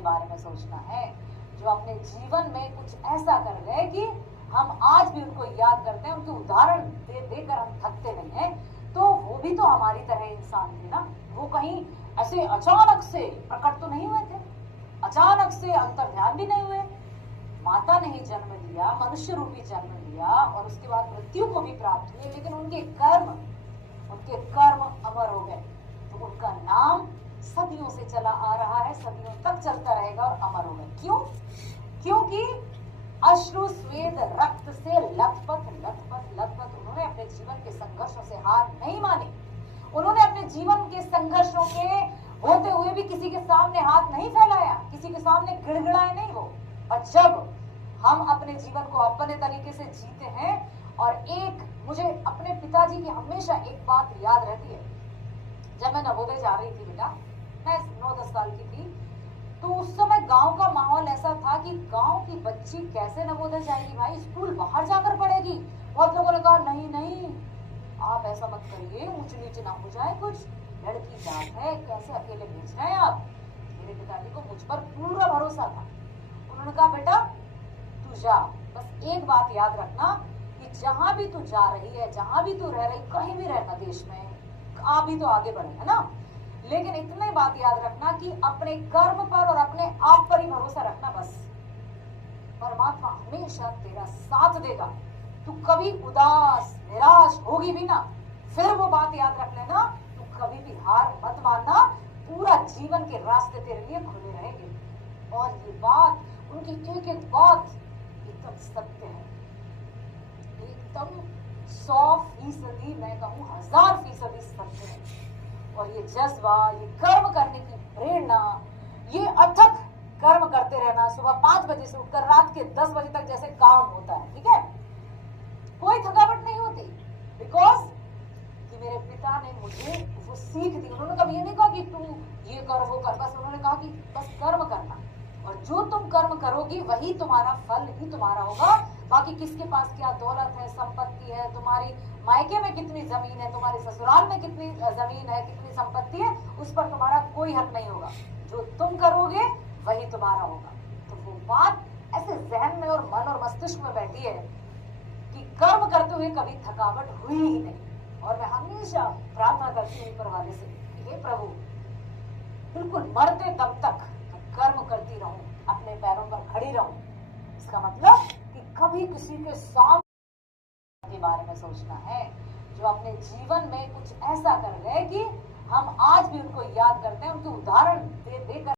के बारे में सोचना है, जो अपने जीवन में कुछ ऐसा कर गए कि हम आज भी उनको याद करते हैं, उनके उदाहरण दे देकर हम थकते नहीं हैं। तो वो भी तो हमारी तरह इंसान थे ना। वो कहीं ऐसे अचानक से प्रकट तो नहीं हुए थे, अचानक से अंतर ध्यान भी नहीं हुए। माता ने ही जन्म दिया, मनुष्य रूपी जन्म दिया और उसके बाद मृत्यु को भी प्राप्त हुए, लेकिन उनके कर्म अमर हो गए। तो उनका नाम सदियों से चला आ रहा है, सदियों तक चलता रहेगा और अमर हो गए। क्यों? क्योंकि अश्रु स्वेद रक्त से लथपथ उन्होंने अपने जीवन के संघर्षों से हार नहीं मानी। उन्होंने अपने जीवन के संघर्षों के होते हुए भी किसी के सामने हाथ नहीं फैलाया, किसी के सामने गिड़गिड़ाए नहीं वो। और जब हम अपने जीवन को अपने तरीके से जीते हैं, और एक मुझे अपने पिताजी की हमेशा एक बात याद रहती है। जब मैं नवोदय जा रही थी बेटा, मैं 9-10 साल की थी, तो उस समय गांव का माहौल ऐसा था कि गांव की बच्ची कैसे नवोदय जाएगी भाई, स्कूल बाहर जाकर पढ़ेगी। बहुत लोगों ने कहा नहीं नहीं आप ऐसा मत करिए, ऊंच नीच ना हो जाए, कुछ लड़की जात है, कैसे अकेले भेज रहे हैं आप। मेरे पिताजी को मुझ पर पूरा भरोसा था। उन्होंने कहा बेटा तू जा, बस एक बात याद रखना कि जहां भी तू जा रही है, जहां भी तू रह रही, कहीं भी रहना देश में, आप भी तो आगे बढ़े, है ना। लेकिन इतनी बात याद रखना कि अपने कर्म पर और अपने आप पर ही भरोसा रखना। बस परमात्मा हमेशा तेरा साथ देगा, तू कभी उदास निराश होगी भी ना। फिर वो बात याद रख लेना, तू कभी भी हार मत मानना, पूरा जीवन के रास्ते तेरे लिए खुले रहेंगे। और ये बात उनकी एक एक बात एकदम सत्य है, एकदम 100%, मैं कहूँ 1000% सत्य है। और ये जज्बा, ये कर्म करने की प्रेरणा, ये अथक कर्म करते रहना, सुबह 5 बजे से उठकर रात के 10 बजे तक जैसे काम होता है, ठीक है, कोई थकावट नहीं होती। बिकॉज कि मेरे पिता ने मुझे वो सीख दी। उन्होंने कभी ये नहीं कहा कि तू ये कर वो कर, बस उन्होंने कहा कि बस कर्म करना, और जो तुम कर्म करोगी वही तुम्हारा फल ही तुम्हारा होगा। बाकी किसके पास क्या दौलत है, संपत्ति है, तुम्हारी मायके में कितनी जमीन है, तुम्हारे ससुराल में कितनी जमीन है, कितनी संपत्ति है, उस पर तुम्हारा कोई हक नहीं होगा। जो तुम करोगे वही तुम्हारा होगा। तो वो बात ऐसे जहन में और मन और मस्तिष्क में बैठी है कि कर्म करते हुए कभी थकावट हुई ही नहीं। और मैं हमेशा प्रार्थना करती हूँ ऊपर वाले से, हे प्रभु, बिल्कुल मरते दम तक कर्म करती रहूं, अपने पैरों पर खड़ी रहूं। इसका मतलब कि कभी किसी के सामने के बारे में सोचना है, जो अपने जीवन में कुछ ऐसा कर गए कि हम आज भी उनको याद करते हैं, उनके उदाहरण दे देकर